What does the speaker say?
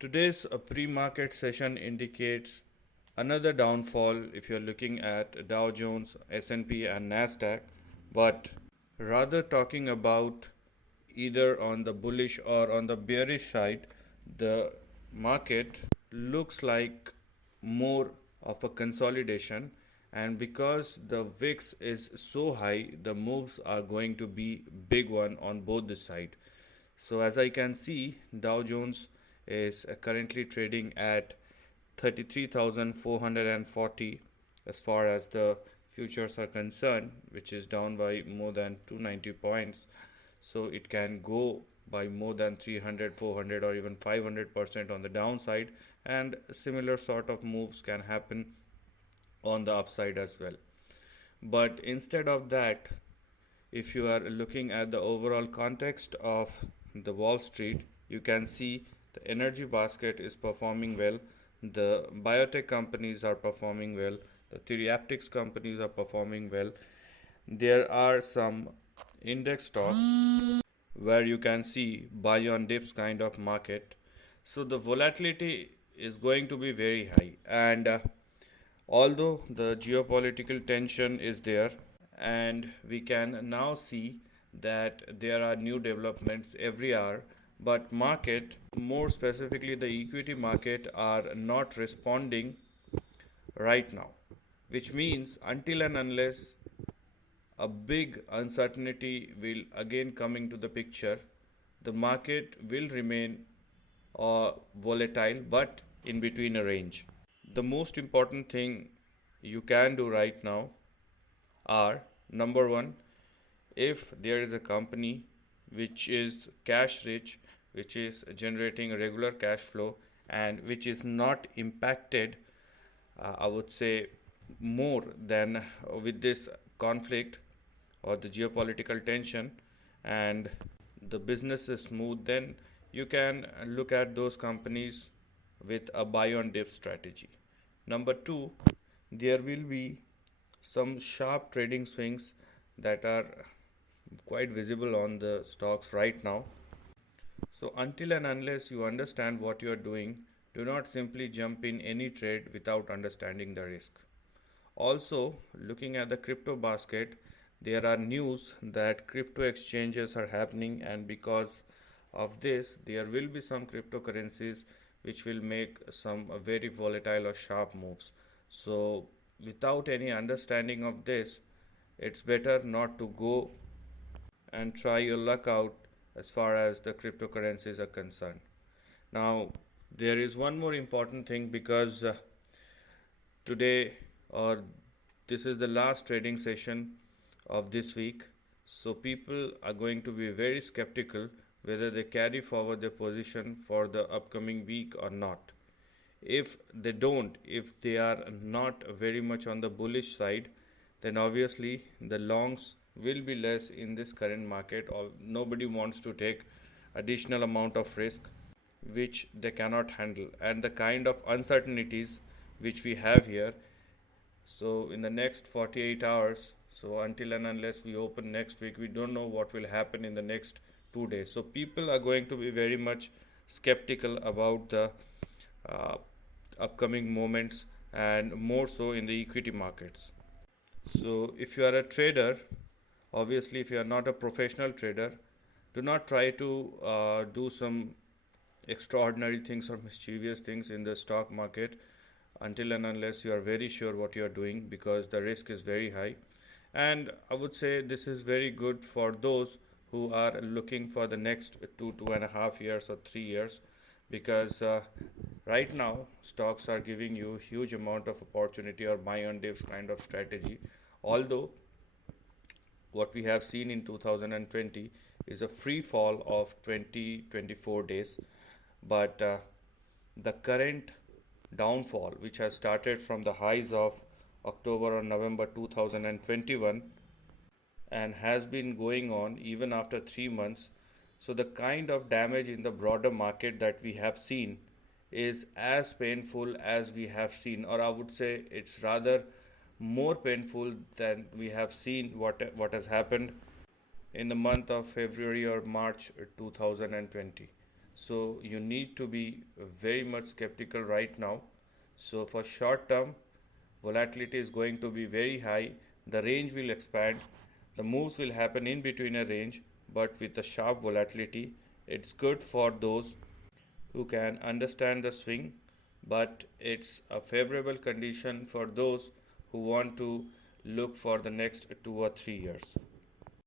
Today's pre-market session indicates another downfall if you're looking at Dow Jones, S&P and Nasdaq, but rather talking about either on the bullish or on the bearish side, the market looks like more of a consolidation, and because the VIX is so high, the moves are going to be big one on both the side. So as I can see, Dow Jones is currently trading at 33,440 as far as the futures are concerned, which is down by more than 290 points. So it can go by more than 300, 400 or even 500% on the downside, and similar sort of moves can happen on the upside as well. But instead of that, if you are looking at the overall context of the Wall Street, you can see the energy basket is performing well, the biotech companies are performing well, the theriatrics companies are performing well. There are some index stocks where you can see buy on dips kind of market. So the volatility is going to be very high, and although the geopolitical tension is there, and we can now see that there are new developments every hour, but market, more specifically the equity market, are not responding right now, which means until and unless a big uncertainty will again come into the picture, the market will remain volatile but in between a range. The most important thing you can do right now are: number one, if there is a company which is cash rich, which is generating regular cash flow, and which is not impacted, I would say, more than with this conflict or the geopolitical tension, and the business is smooth, then you can look at those companies with a buy on dip strategy. Number two, there will be some sharp trading swings that are quite visible on the stocks right now. So until and unless you understand what you are doing, do not simply jump in any trade without understanding the risk. Also, looking at the crypto basket, there are news that crypto exchanges are happening, and because of this, there will be some cryptocurrencies which will make some very volatile or sharp moves. So, without any understanding of this, it's better not to go and try your luck out as far as the cryptocurrencies are concerned. Now, there is one more important thing, because today, or this is the last trading session of this week, so people are going to be very skeptical whether they carry forward their position for the upcoming week or not. If they don't, if they are not very much on the bullish side, then obviously the longs will be less in this current market, or nobody wants to take additional amount of risk which they cannot handle, and the kind of uncertainties which we have here. So in the next 48 hours, so until and unless we open next week, we don't know what will happen in the next 2 days. So people are going to be very much skeptical about the uh, upcoming moments, and more so in the equity markets. So if you are a trader, obviously if you are not a professional trader, do not try to do some extraordinary things or mischievous things in the stock market until and unless you are very sure what you are doing, because the risk is very high. And I would say this is very good for those who are looking for the next 2.5 years or 3 years, because right now stocks are giving you huge amount of opportunity or buy on dips kind of strategy. Although what we have seen in 2020 is a free fall of 20-24 days, but the current downfall, which has started from the highs of October or November 2021 and has been going on even after 3 months. So, the kind of damage in the broader market that we have seen is as painful as we have seen, or I would say it's rather more painful than we have seen what has happened in the month of February or March 2020. So you need to be very much skeptical right now. So for short term, volatility is going to be very high. The range will expand. The moves will happen in between a range, but with a sharp volatility. It's good for those who can understand the swing, but it's a favorable condition for those who want to look for the next 2 or 3 years.